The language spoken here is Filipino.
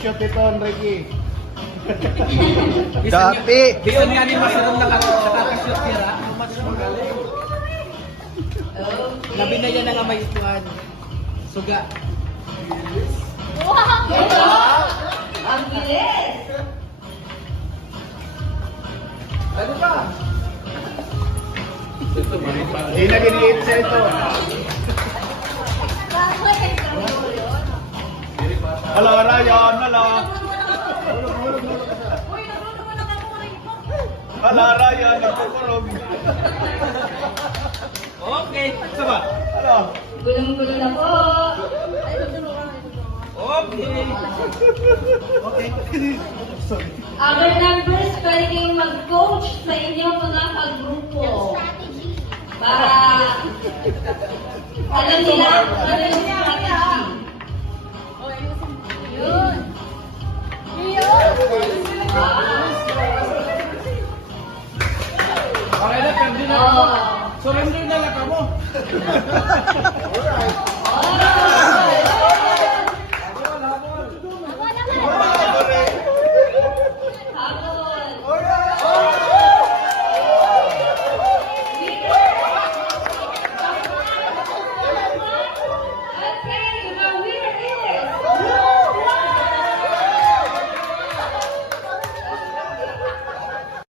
shoot ito, Ricky. Dati. Bisan nga ni Masarong nakakashoot tira. Labi na yan ang amay squad. Suga. Wow! Ang bilis! Ano pa? Hindi na giniit sa ito. Hala, Ryan, hala. Hala, Ryan, nagkukulog. Okay. Isa ba? Ano? Gulong-gulo na po. Okay. Okay. Our numbers, pwede kayong mag-coach sa inyong mga kagrupo. Para alam nila strategy. Yun. Okay na, pwede na ako. Surrender na lang ako. Oh.